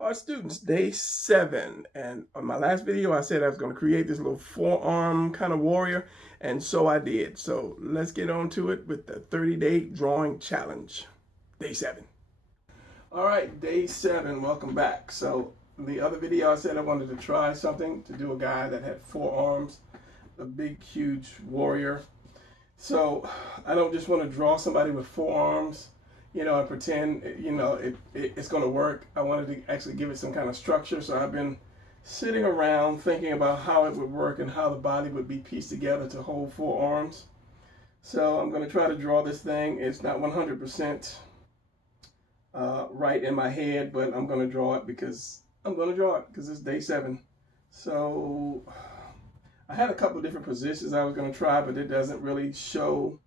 Our students, day 7, and on my last video I said I was going to create this little forearm kind of warrior, and so I did. So let's get on to it with the 30-day drawing challenge, day 7. All right, day 7, welcome back. So the other video I said I wanted to try something to do a guy that had 4 arms, a big huge warrior. So I don't just want to draw somebody with 4 arms, and pretend, it's going to work. I wanted to actually give it some kind of structure. So I've been sitting around thinking about how it would work and how the body would be pieced together to hold 4 arms. So I'm going to try to draw this thing. It's not 100% right in my head, but I'm going to draw it because it's day 7. So I had a couple of different positions I was going to try, but it doesn't really show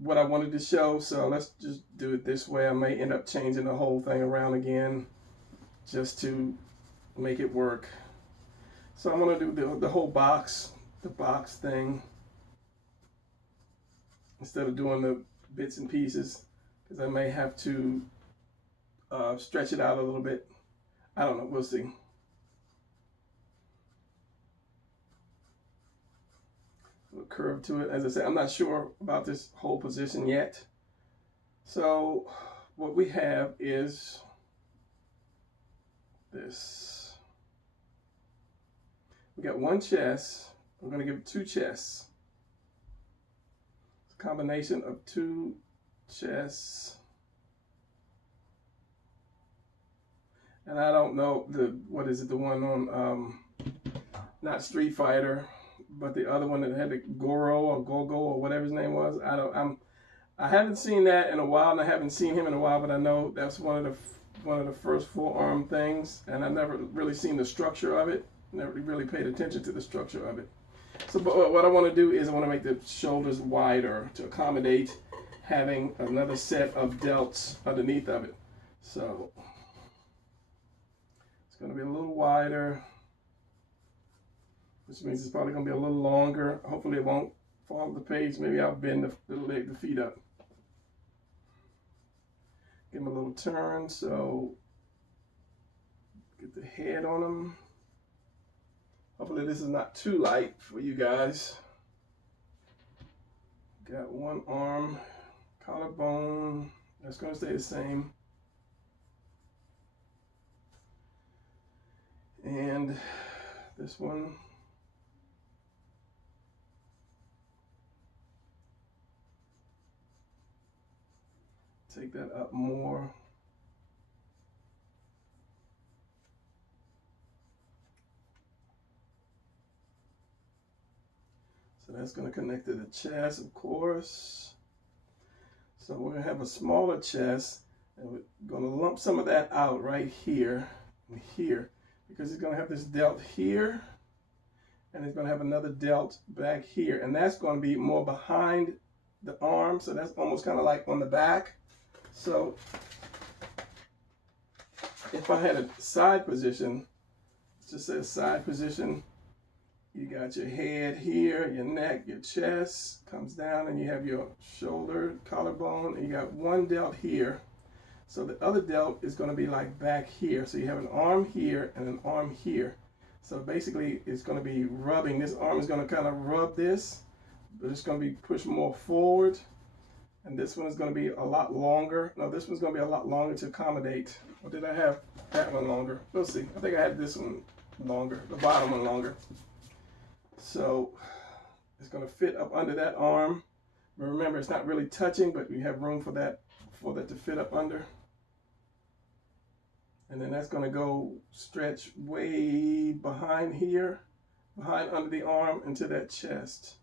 what I wanted to show. So let's just do it this way. I may end up changing the whole thing around again just to make it work. So I'm going to do the whole box, the box thing, instead of doing the bits and pieces, because I may have to stretch it out a little bit. I don't know. We'll see. Curve to it. As I said, I'm not sure about this whole position yet. So what we have is this. We got one chest. We're going to give it 2 chests. It's a combination of 2 chests. And I don't know what is it, the one on not Street Fighter, but the other one that had the Goro or Gogo or whatever his name was. I haven't seen that in a while, and I haven't seen him in a while, but I know that's one of the first forearm things, and I never really seen the structure of it. Never really paid attention to the structure of it. So, but what I want to do is I want to make the shoulders wider to accommodate having another set of delts underneath of it. So it's going to be a little wider, which means it's probably going to be a little longer. Hopefully it won't fall off the page. Maybe I'll bend the feet up. Give them a little turn, so get the head on them. Hopefully this is not too light for you guys. Got one arm, collarbone. That's going to stay the same. And this one. Take that up more. So that's going to connect to the chest, of course. So we're going to have a smaller chest, and we're going to lump some of that out right here and here, because it's going to have this delt here, and it's going to have another delt back here, and that's going to be more behind the arm. So that's almost kind of like on the back. So if I had a side position, let's just say a side position, you got your head here, your neck, your chest comes down, and you have your shoulder, collarbone, and you got one delt here. So the other delt is going to be like back here. So you have an arm here and an arm here. So basically it's going to be rubbing. This arm is going to kind of rub this, but it's going to be pushed more forward. And this one is going to be a lot longer. No, this one's going to be a lot longer to accommodate. Or did I have that one longer? We'll see. I think I had this one longer, the bottom one longer. So it's going to fit up under that arm. But remember, it's not really touching, but we have room for that to fit up under. And then that's going to go stretch way behind here, behind under the arm into that chest.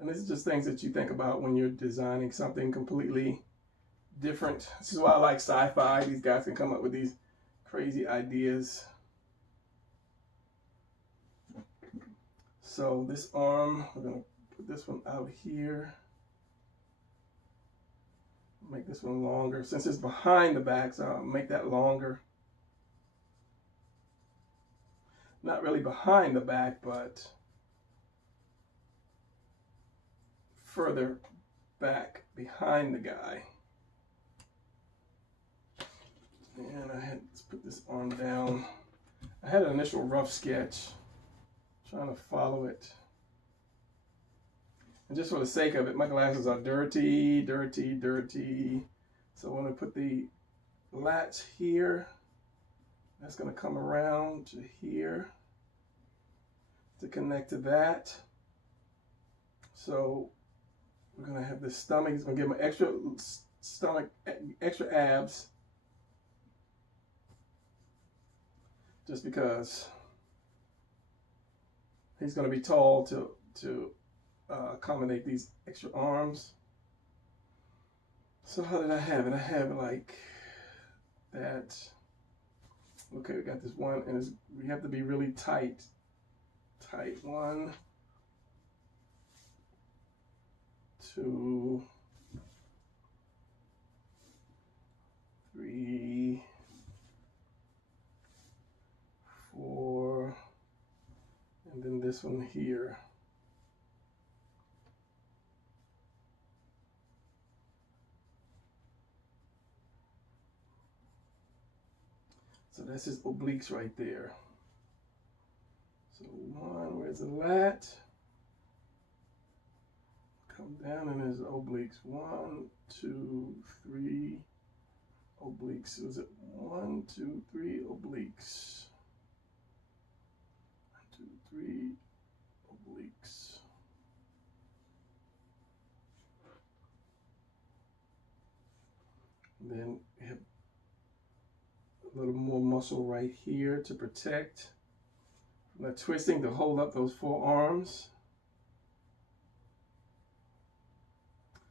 And this is just things that you think about when you're designing something completely different. This is why I like sci-fi. These guys can come up with these crazy ideas. So this arm, we're going to put this one out here. Make this one longer. Since it's behind the back, so I'll make that longer. Not really behind the back, but further back behind the guy. And I had to put this arm down. I had an initial rough sketch, trying to follow it. And just for the sake of it, my glasses are dirty, dirty, dirty. So I want to put the latch here. That's going to come around to here to connect to that. So we're going to have this stomach. It's going to give him extra stomach, extra abs. Just because he's going to be tall to accommodate these extra arms. So how did I have it? I have it like that. Okay, we got this one, and we have to be really tight. Tight. 1, 2, 3, 4, and then this one here. So that's his obliques right there. So 1, where's the lat? Come down and there's obliques. 1, 2, 3 obliques. Was it 1, 2, 3 obliques? 1, 2, 3 obliques. And then we have a little more muscle right here to protect from the twisting, to hold up those forearms.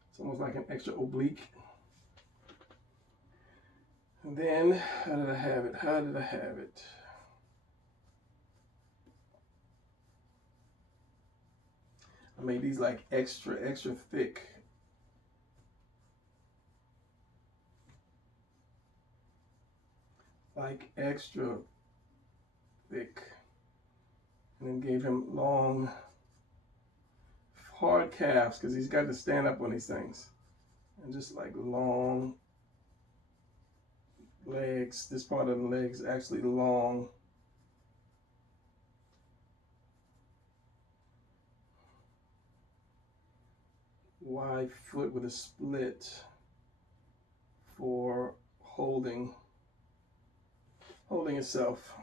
It's almost like an extra oblique. And then, how did I have it? How did I have it? I made these like extra thick. Like extra thick. And then gave him long, hard calves, because he's got to stand up on these things. And just like long legs. This part of the leg is actually long. Wide foot with a split for holding itself.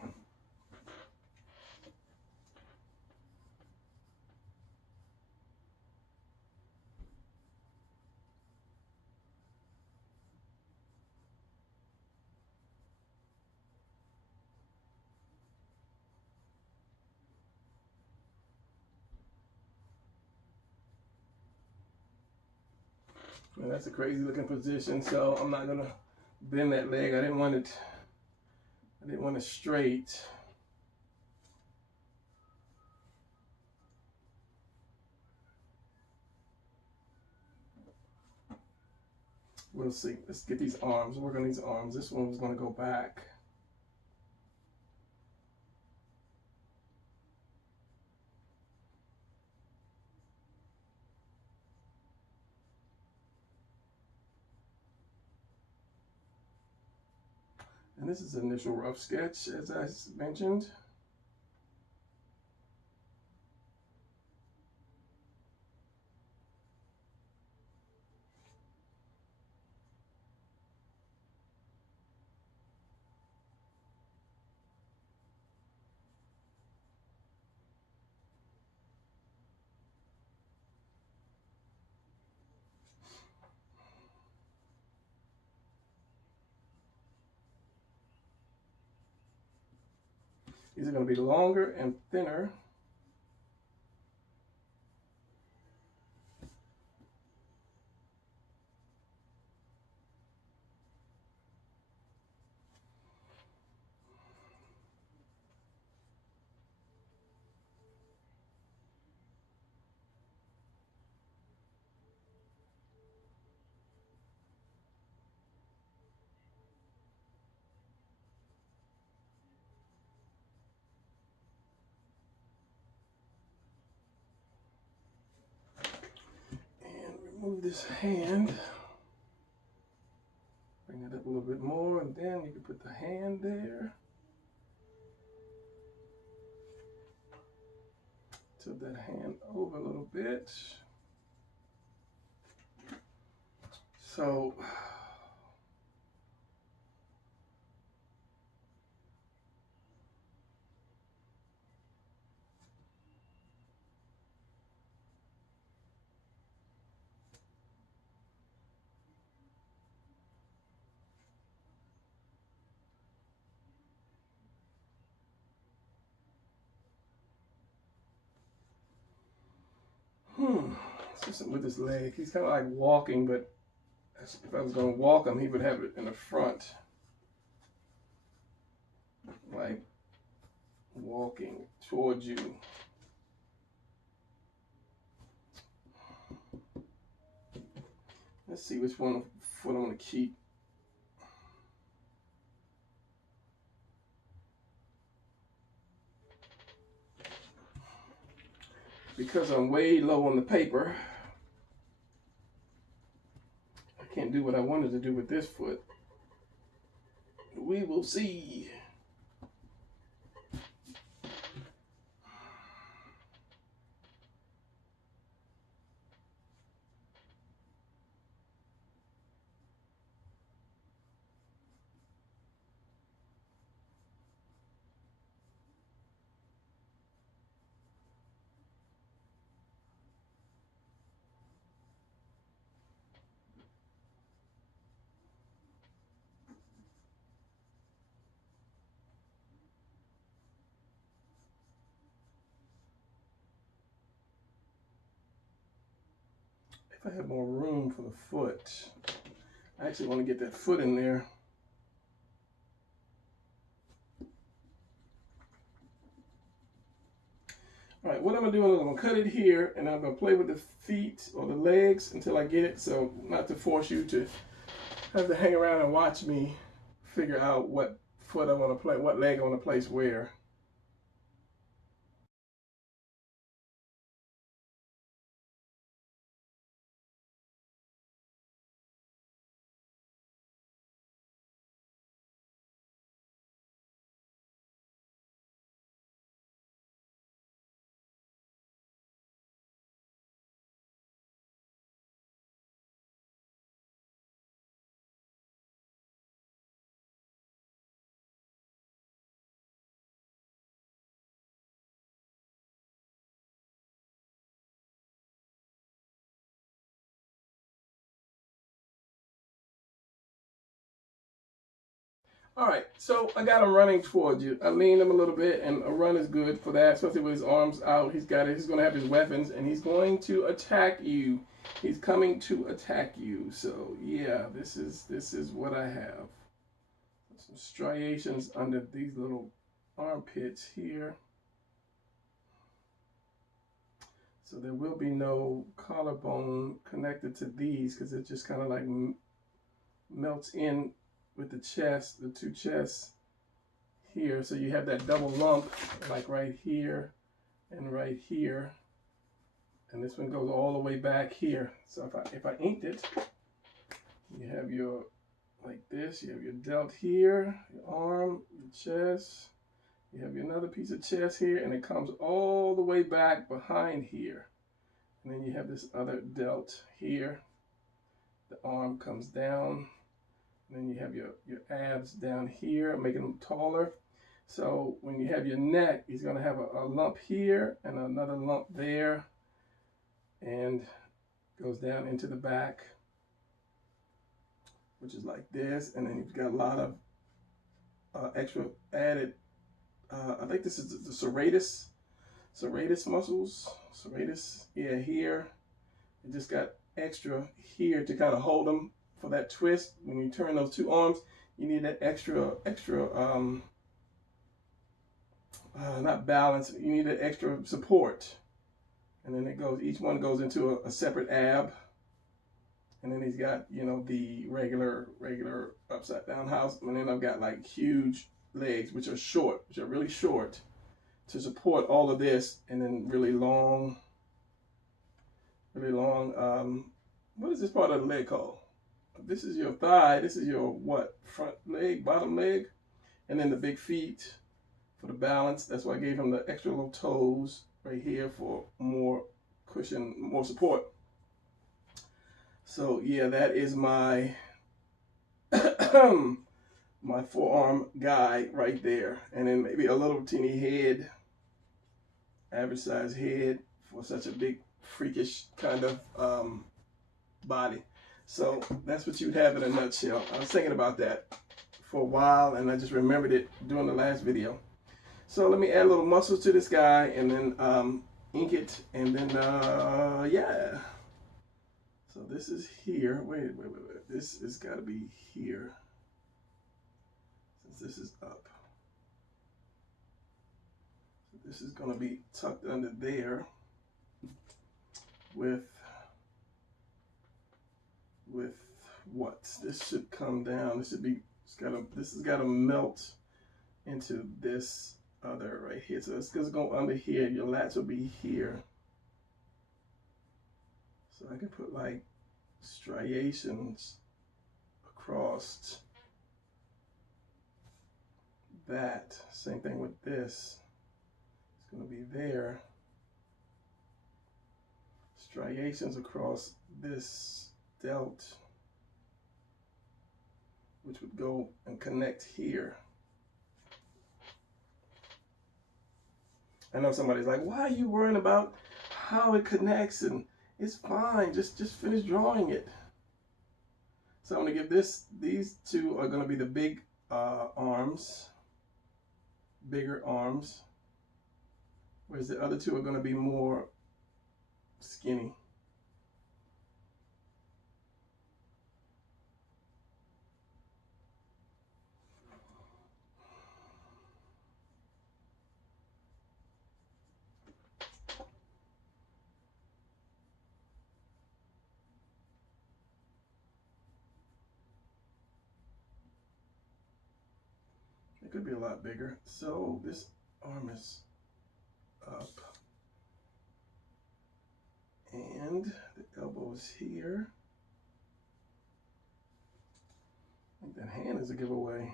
And that's a crazy looking position, so I'm not gonna bend that leg. I didn't want it straight. We'll see. Let's get these arms, work on these arms. This one was gonna go back. And this is an initial rough sketch, as I mentioned. These are going to be longer and thinner. move this hand. Bring it up a little bit more, and then you can put the hand there. Tilt that hand over a little bit. So, let's do something with his leg. He's kind of like walking, but if I was going to walk him, he would have it in the front. Like walking towards you. Let's see which one foot I want to keep. Because I'm way low on the paper, I can't do what I wanted to do with this foot. We will see. If I have more room for the foot, I actually want to get that foot in there. All right, what I'm gonna do is I'm gonna cut it here, and I'm gonna play with the feet or the legs until I get it. So not to force you to have to hang around and watch me figure out what foot I want to play, what leg I want to place where. All right, so I got him running towards you. I leaned him a little bit, and a run is good for that, especially with his arms out. He's got it. He's going to have his weapons, and he's going to attack you. He's coming to attack you. So yeah, this is what I have. Some striations under these little armpits here. So there will be no collarbone connected to these because it just kind of like melts in with the chest, the two chests here. So you have that double lump like right here and right here. And this one goes all the way back here. So if I inked it, you have your, like this, you have your delt here, your arm, your chest. You have another piece of chest here, and it comes all the way back behind here. And then you have this other delt here. The arm comes down. And then you have your abs down here, making them taller. So when you have your neck, he's going to have a lump here and another lump there. And goes down into the back, which is like this. And then you've got a lot of extra added, I think this is the serratus muscles. Serratus, yeah, here. You just got extra here to kind of hold them for that twist. When you turn those two arms, you need that extra, not balance, you need that extra support. And then it goes, each one goes into a separate ab. And then he's got, you know, the regular upside down house. And then I've got like huge legs, which are short, which are really short to support all of this. And then really long what is this part of the leg called? This is your thigh. This is your what? Front leg, bottom leg, and then the big feet for the balance. That's why I gave him the extra little toes right here for more cushion, more support. So yeah, that is my my forearm guy right there, and then maybe a little teeny head, average size head for such a big freakish kind of body. So that's what you'd have in a nutshell. I was thinking about that for a while, and I just remembered it during the last video. So let me add a little muscles to this guy, and then ink it, and then yeah. So this is here. Wait. This has got to be here, since this is up. So this is going to be tucked under there with what? This should come down. This should be. This has got to melt into this other right here. So it's going to go under here. Your lats will be here. So I can put like striations across that. Same thing with this. It's going to be there. Striations across this delt, which would go and connect here. I know somebody's like, why are you worrying about how it connects? And it's fine, just finish drawing it. So I'm gonna give these two are gonna be the big arms, bigger arms, whereas the other two are gonna be more skinny. It could be a lot bigger. So this arm is up, and the elbow is here. I think that hand is a giveaway.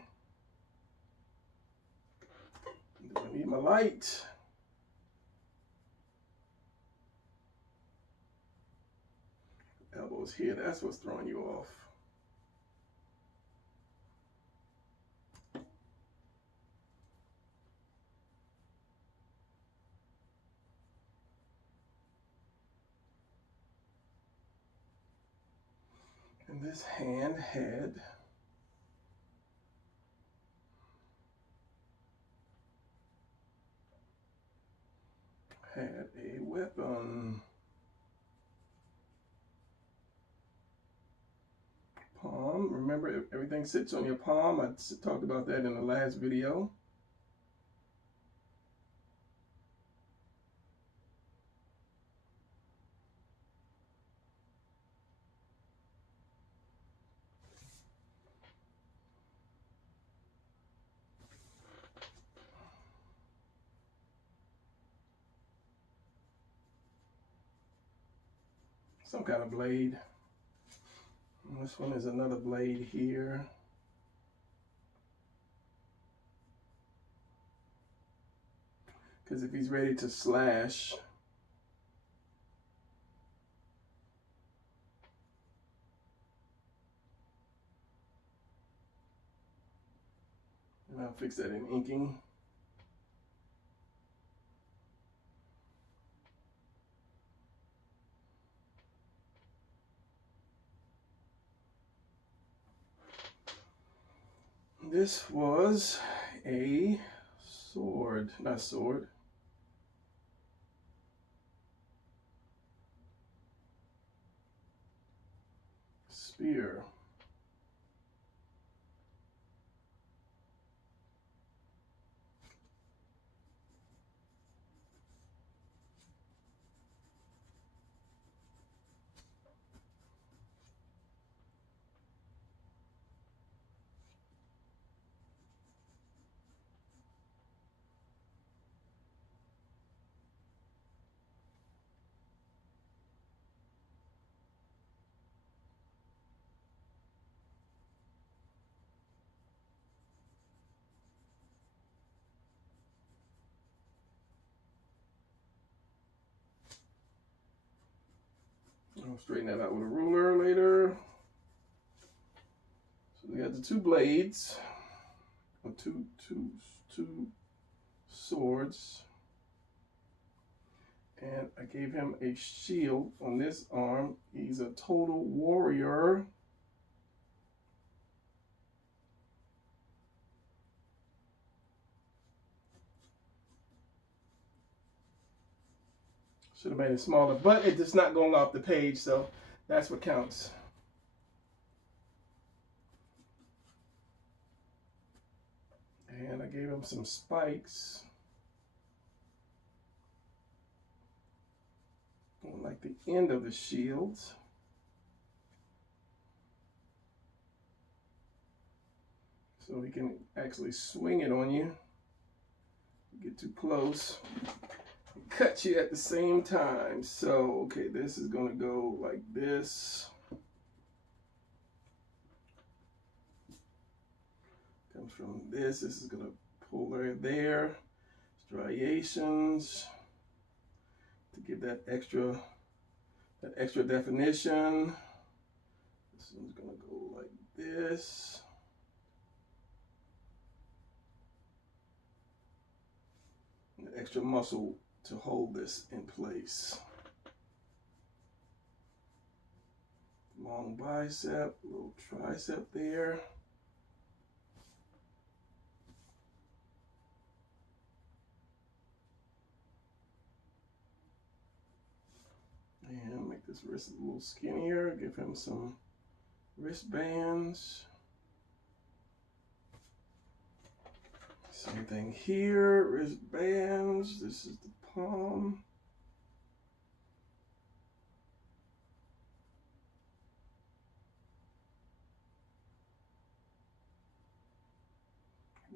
Do I need my light? The elbow is here. That's what's throwing you off. And this hand had a weapon. Palm. Remember, everything sits on your palm. I talked about that in the last video. Some kind of blade. And this one is another blade here. Because if he's ready to slash, and I'll fix that in inking. This was a sword, not sword. Spear. I'll straighten that out with a ruler later. So we got the two blades, or two swords. And I gave him a shield on this arm. He's a total warrior. Should have made it smaller, but it's just not going off the page, so that's what counts. And I gave him some spikes on like the end of the shield. So he can actually swing it on you. Get too close. Cut you at the same time. So, okay, this is going to go like this. Comes from this. This is going to pull right there. Striations to give that extra definition. This one's going to go like this. And the extra muscle to hold this in place. Long bicep, little tricep there. And make this wrist a little skinnier, give him some wristbands. Same thing here, wristbands. This is the palm.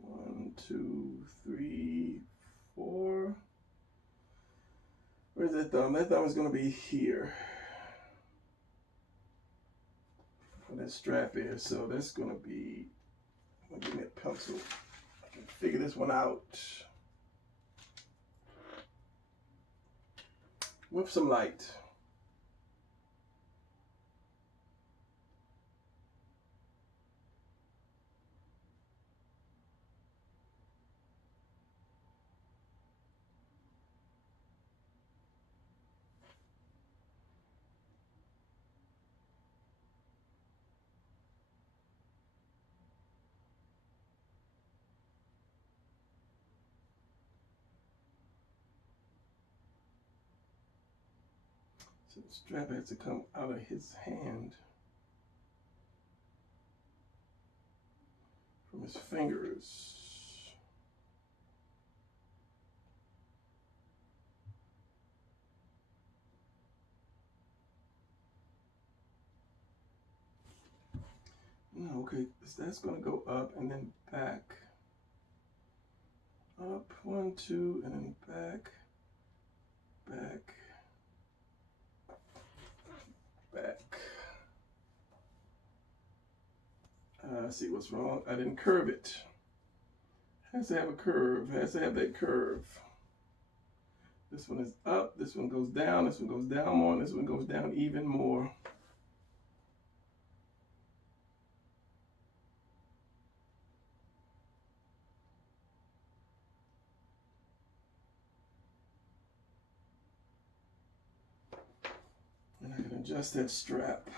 One, two, three, four. Where's that thumb? That thumb is going to be here. Where that strap is. So that's going to be, give me a pencil. I can figure this one out with some light. So the strap has to come out of his hand, from his fingers. No, okay, that's going to go up and then back. Up, 1, 2, and then back, back. Back. See what's wrong. I didn't curve it. Has to have a curve. Has to have that curve. This one is up. This one goes down. This one goes down more. And this one goes down even more. And I can adjust that strap.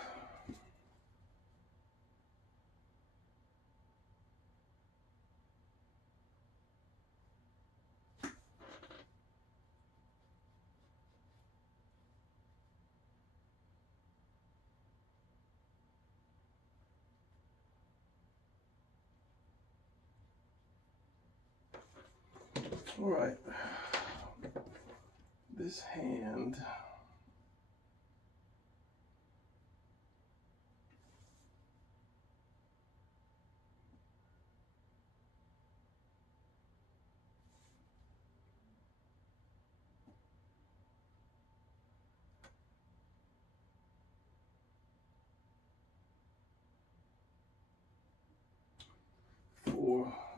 All right, this hand,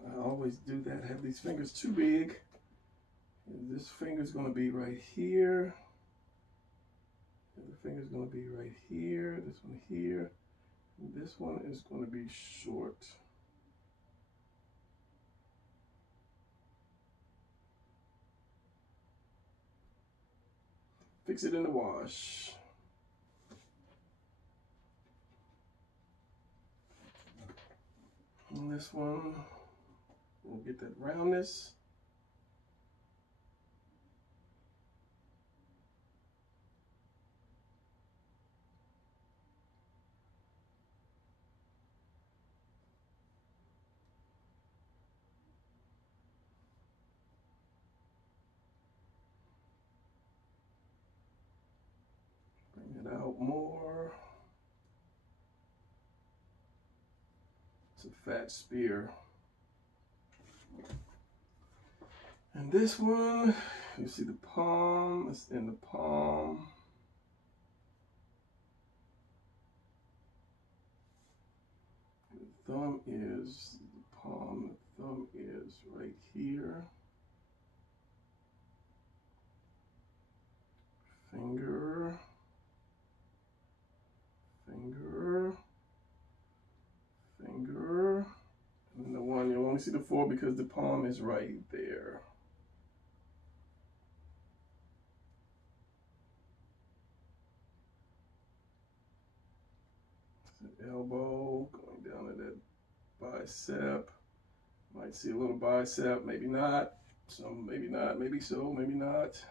I always do that, have these fingers too big. And this finger's going to be right here. The finger's going to be right here, this one here, and this one is going to be short. Fix it in the wash. And this one, we'll get that roundness. Bring it out more. It's a fat spear. And this one, you see the palm, it's in the palm. The thumb is the palm, the thumb is right here. Finger, finger, finger. And then the one, you'll only see the 4 because the palm is right there. The elbow going down to that bicep. Might see a little bicep, maybe not. Some, maybe not, maybe so, maybe not.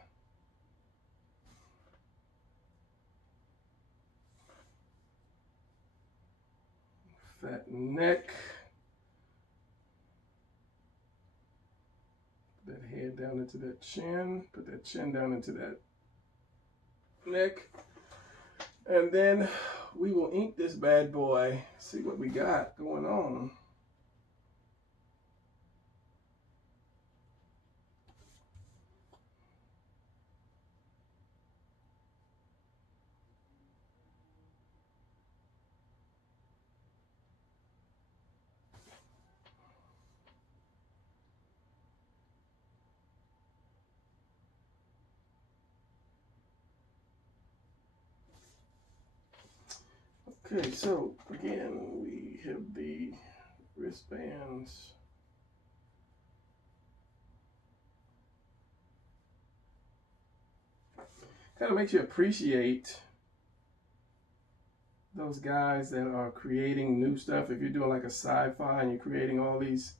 Fat neck. Put that head down into that chin. Put that chin down into that neck. And then we will ink this bad boy. See what we got going on. Okay, so again, we have the wristbands. Kind of makes you appreciate those guys that are creating new stuff. If you're doing like a sci-fi and you're creating all these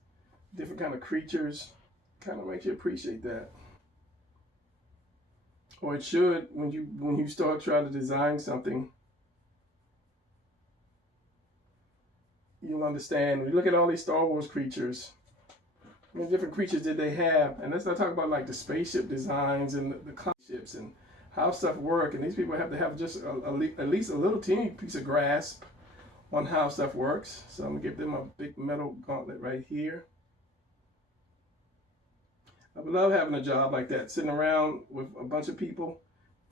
different kind of creatures, kind of makes you appreciate that. Or it should when you start trying to design something. You'll understand. When you look at all these Star Wars creatures, how many different creatures did they have? And let's not talk about like the spaceship designs and the ships and how stuff work. And these people have to have just at least a little teeny piece of grasp on how stuff works. So I'm gonna give them a big metal gauntlet right here. I would love having a job like that, sitting around with a bunch of people,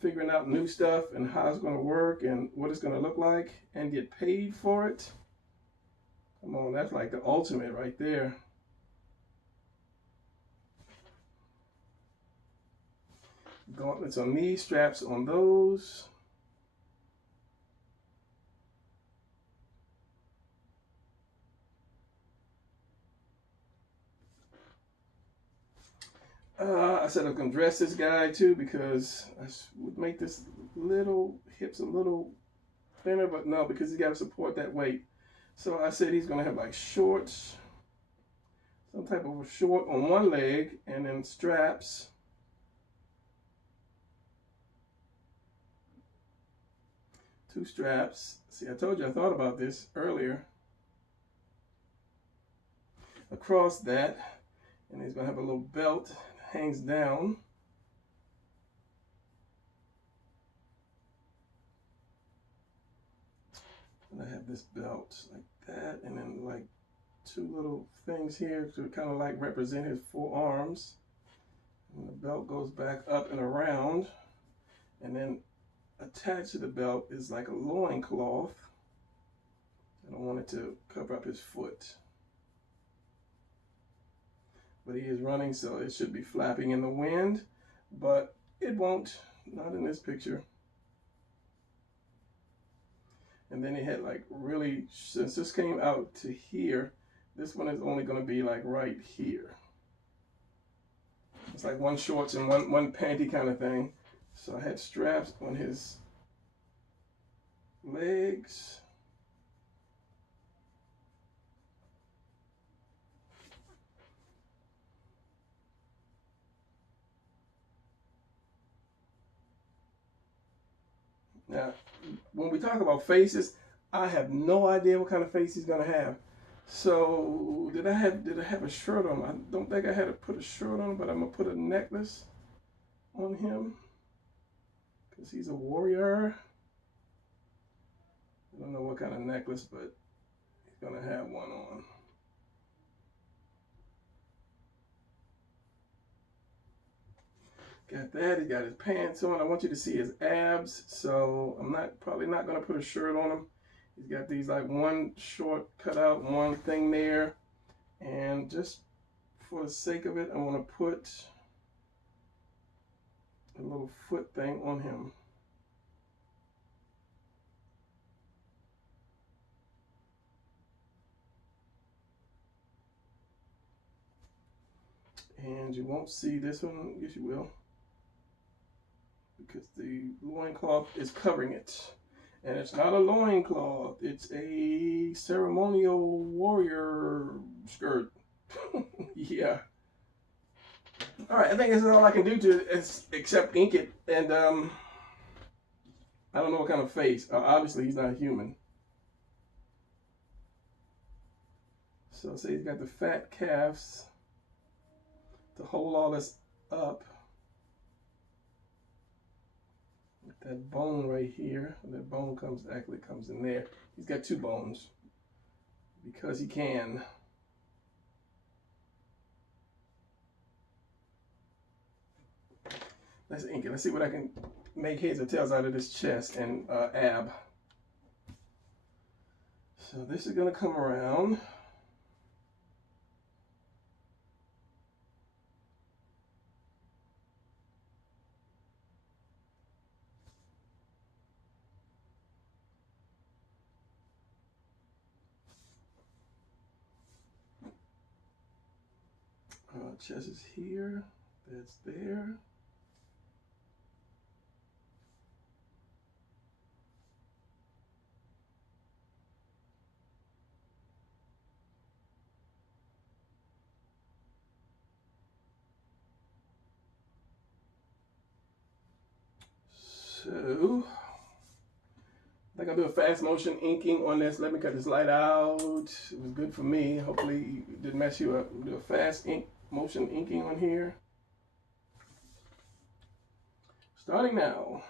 figuring out new stuff and how it's gonna work and what it's gonna look like and get paid for it. Come on, that's like the ultimate right there. Gauntlets on these, straps on those. I said I'm gonna dress this guy too because I would make this little hips a little thinner, but no, because he's got to support that weight. So I said he's gonna have like shorts, some type of a short on one leg, and then straps. Two straps. See, I told you I thought about this earlier. Across that, and he's gonna have a little belt that hangs down. And I have this belt like that, and then like two little things here to kind of like represent his forearms. And the belt goes back up and around, and then attached to the belt is like a loincloth. I don't want it to cover up his foot. But he is running, so it should be flapping in the wind, but it won't, not in this picture. And then they had like really, since this came out to here, this one is only going to be like right here. It's like one shorts and one panty kind of thing. So I had straps on his legs. Now, when we talk about faces, I have no idea what kind of face he's gonna have. So did I have a shirt on? I don't think I had to put a shirt on, but I'm gonna put a necklace on him because he's a warrior. I don't know what kind of necklace, but he's gonna have one on. Got that. He got his pants on. I want you to see his abs, so I'm probably not gonna put a shirt on him. He's got these like one short cutout, one thing there, and just for the sake of it, I want to put a little foot thing on him. And you won't see this one. Yes, you will, because the loincloth is covering it. And it's not a loincloth, it's a ceremonial warrior skirt. Yeah. All right, I think this is all I can do except ink it. And I don't know what kind of face. Obviously, he's not human. So say he's got the fat calves to hold all this up. That bone right here, that bone actually comes in there. He's got two bones because he can. Let's ink it. Let's see what I can make heads or tails out of this chest and ab. So this is going to come around. Chest is here, that's there. So, I think I'll do a fast motion inking on this. Let me cut this light out. It was good for me. Hopefully it didn't mess you up. We'll do a fast motion inking on here. Starting now.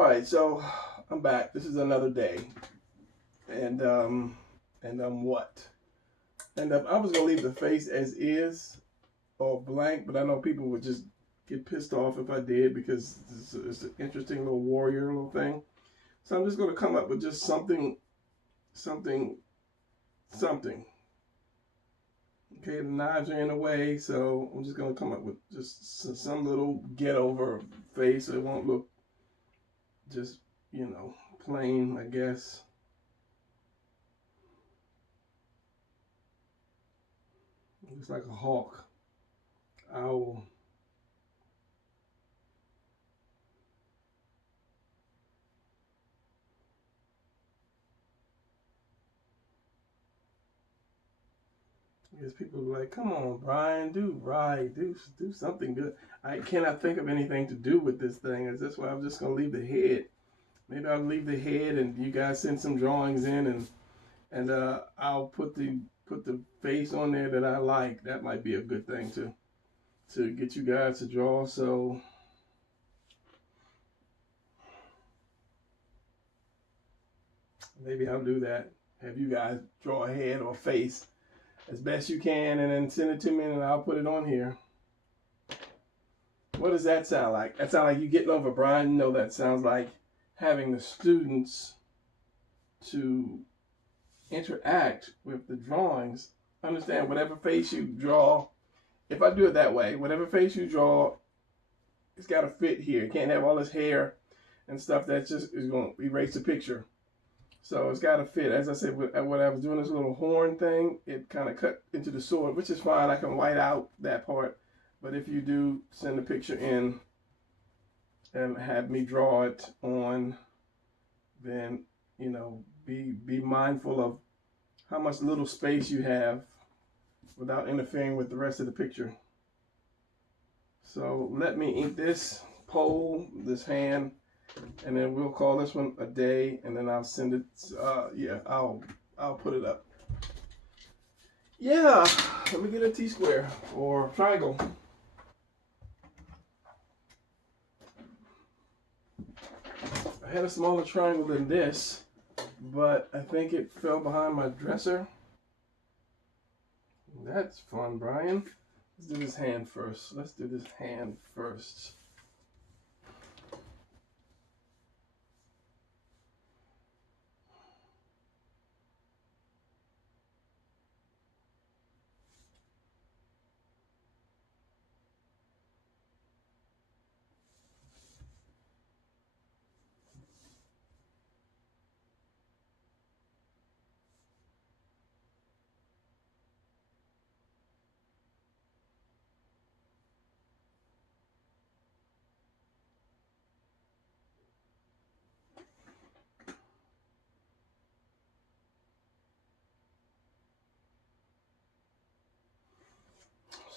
All right, so I'm back. This is another day, and what? And I was gonna leave the face as is or blank, but I know people would just get pissed off if I did because it's an interesting little warrior little thing. So I'm just gonna come up with just something. Okay, the knives are in the way, so I'm just gonna come up with just some little get over face, so it won't look just, you know, plain, I guess. Looks like a hawk, owl. I guess people are like, come on, Brian, do something good. I cannot think of anything to do with this thing. That's why I'm just gonna leave the head. Maybe I'll leave the head, and you guys send some drawings in, and I'll put the face on there that I like. That might be a good thing to get you guys to draw. So maybe I'll do that. Have you guys draw a head or face as best you can, and then send it to me, and I'll put it on here. What does that sound like? That sounds like you getting over Brian. No, that sounds like having the students to interact with the drawings. Understand, whatever face you draw, if I do it that way, whatever face you draw, it's got to fit here. You can't have all this hair and stuff that just is going to erase the picture. So it's got to fit. As I said, when I was doing this little horn thing, it kind of cut into the sword, which is fine. I can white out that part. But if you do send a picture in and have me draw it on, then, you know, be mindful of how much little space you have without interfering with the rest of the picture. So let me ink this pole, this hand, and then we'll call this one a day, and then I'll send it. Yeah, I'll put it up. Yeah, let me get a T-square or triangle. I had a smaller triangle than this, but I think it fell behind my dresser. That's fun, Brian. Let's do this hand first.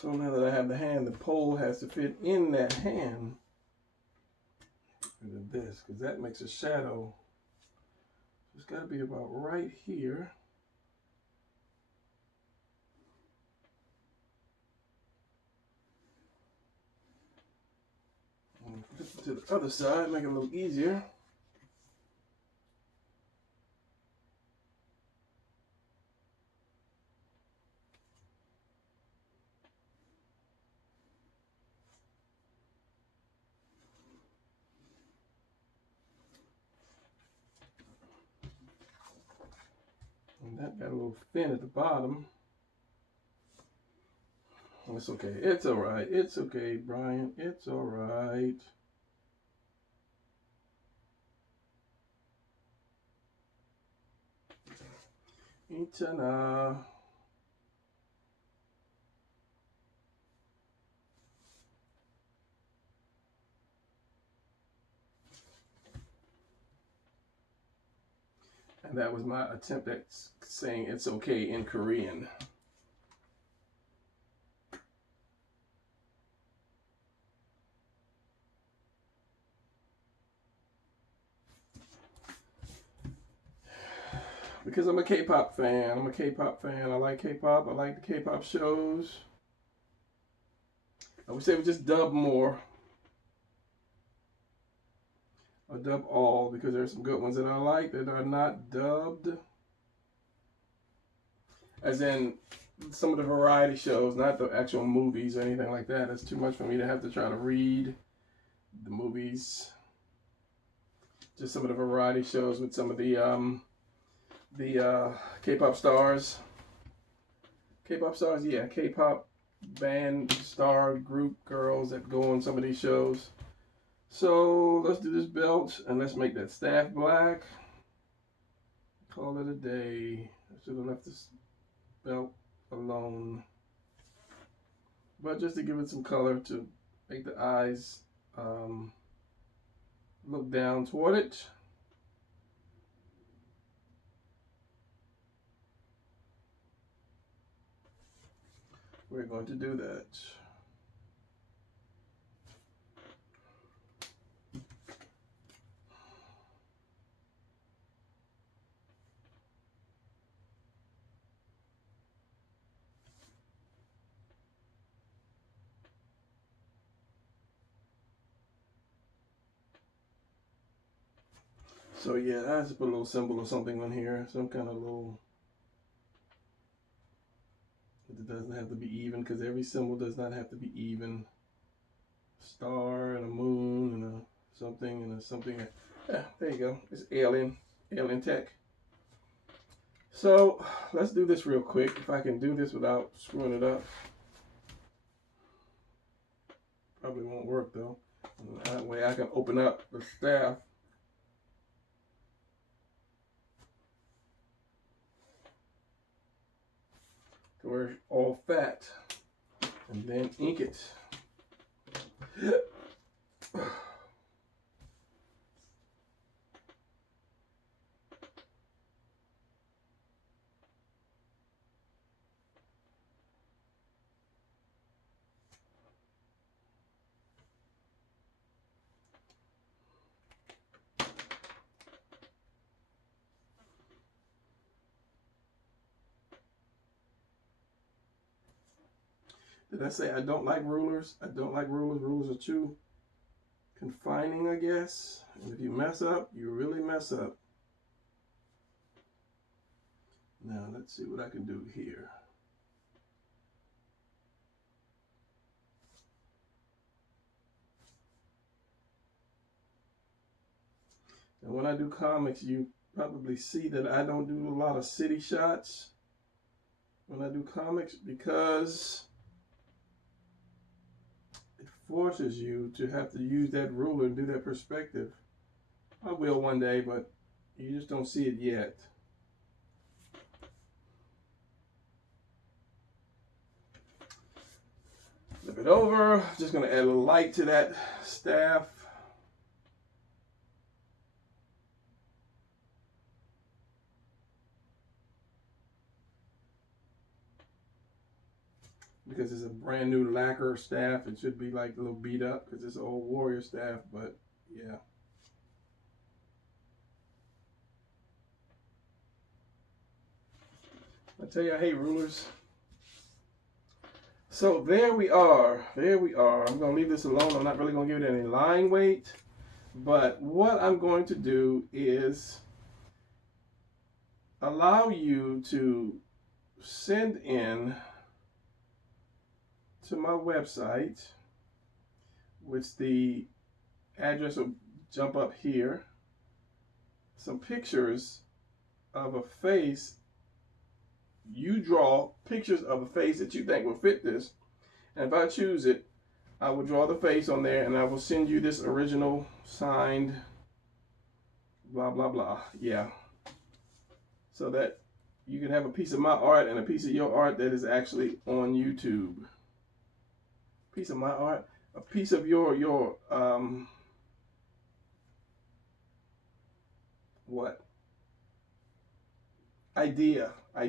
So now that I have the hand, the pole has to fit in that hand. Look at this, because that makes a shadow. It's got to be about right here. Flip it to the other side, make it a little easier. And that got a little thin at the bottom. It's okay. It's all right. It's okay, Brian. It's all right. Itana. And that was my attempt at saying it's okay in Korean. Because I'm a K-pop fan. I like K-pop. I like the K-pop shows. I wish they would just dub more. Or dub all because there's some good ones that I like that are not dubbed. As in some of the variety shows, not the actual movies or anything like that. It's too much for me to have to try to read the movies. Just some of the variety shows with some of the K-pop stars. K-pop stars, yeah, K-pop band star group girls that go on some of these shows. So let's do this belt and let's make that staff black. Call it a day. I should have left this belt alone. But just to give it some color to make the eyes look down toward it. We're going to do that. So yeah, I have to put a little symbol or something on here, some kind of little. It doesn't have to be even because every symbol does not have to be even. Star and a moon and a something and a something. Yeah, there you go. It's alien tech. So let's do this real quick. If I can do this without screwing it up. Probably won't work though. That way I can open up the staff. To where it's all fat. And then ink it. Did I say I don't like rulers? I don't like rulers. Rulers are too confining, I guess. And if you mess up, you really mess up. Now, let's see what I can do here. And when I do comics, you probably see that I don't do a lot of city shots when I do comics because it forces you to have to use that ruler and do that perspective. I will one day, but you just don't see it yet. Flip it over. Just going to add a little light to that staff. Because it's a brand new lacquer staff, it should be like a little beat up because it's an old warrior staff, but yeah. I tell you, I hate rulers. So there we are. There we are. I'm going to leave this alone. I'm not really going to give it any line weight. But what I'm going to do is allow you to send in to my website, which the address will jump up here, some pictures of a face. You draw pictures of a face that you think will fit this, and if I choose it, I will draw the face on there and I will send you this original signed blah blah blah, yeah, so that you can have a piece of my art and a piece of your art that is actually on YouTube. Piece of my art, a piece of your what? Idea. I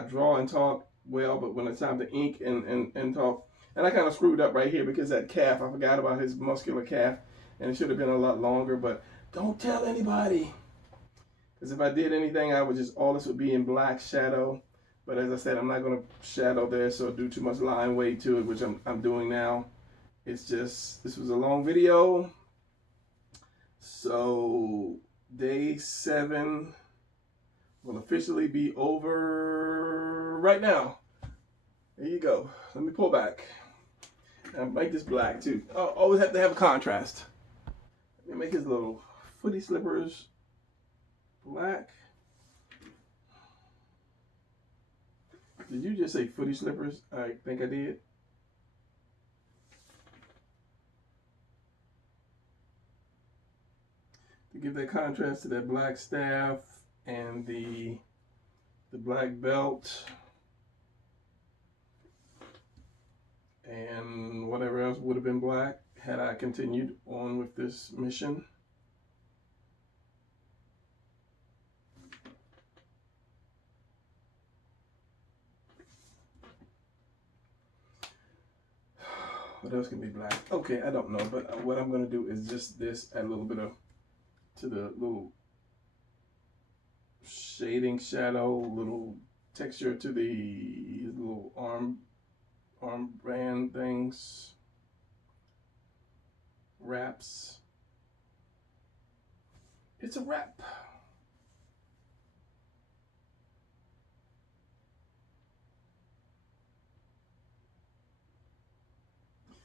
draw and talk well, but when it's time to ink and talk, and I kind of screwed up right here because that calf, I forgot about his muscular calf, and it should have been a lot longer, but don't tell anybody. Because if I did anything, I would just, all this would be in black shadow. But as I said, I'm not going to shadow this or do too much line weight to it, which I'm doing now. It's just, this was a long video. So day 7 will officially be over right now. There you go. Let me pull back. And make this black too. Always have to have a contrast. Let me make his little footy slippers black. Did you just say footy slippers? I think I did. To give that contrast to that black staff and the black belt and whatever else would have been black had I continued on with this mission. What else can be black? Okay, I don't know, but what I'm going to do is just this, add a little bit of, to the little shading shadow, little texture to the little armband things, wraps. It's a wrap.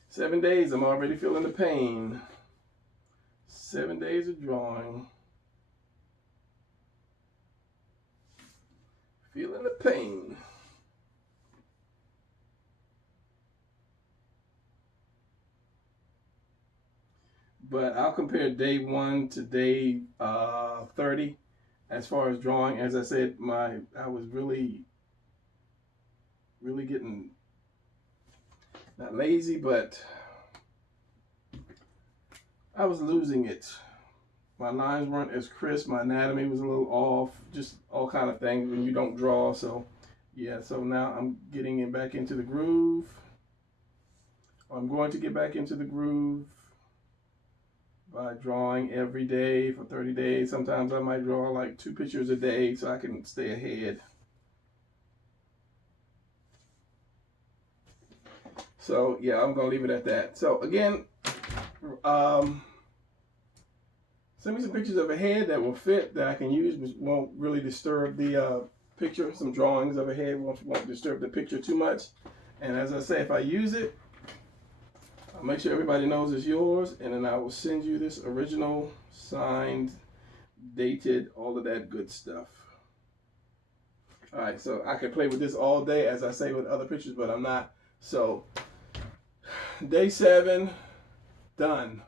Seven days, I'm already feeling the pain. 7 days of drawing. Feeling the pain. But I'll compare day 1 to day 30 as far as drawing. As I said, I was really getting, not lazy, but I was losing it. My lines weren't as crisp. My anatomy was a little off. Just all kind of things when you don't draw. So yeah, so now I'm getting back into the groove. I'm going to get back into the groove by drawing every day for 30 days. Sometimes I might draw like 2 pictures a day so I can stay ahead. So yeah, I'm gonna leave it at that. So again, send me some pictures of a head that will fit, that I can use, but won't really disturb the picture. Some drawings of a head won't disturb the picture too much. And as I say, if I use it, I'll make sure everybody knows it's yours, and then I will send you this original, signed, dated, all of that good stuff. All right, so I can play with this all day, as I say with other pictures, but I'm not. So day 7, done.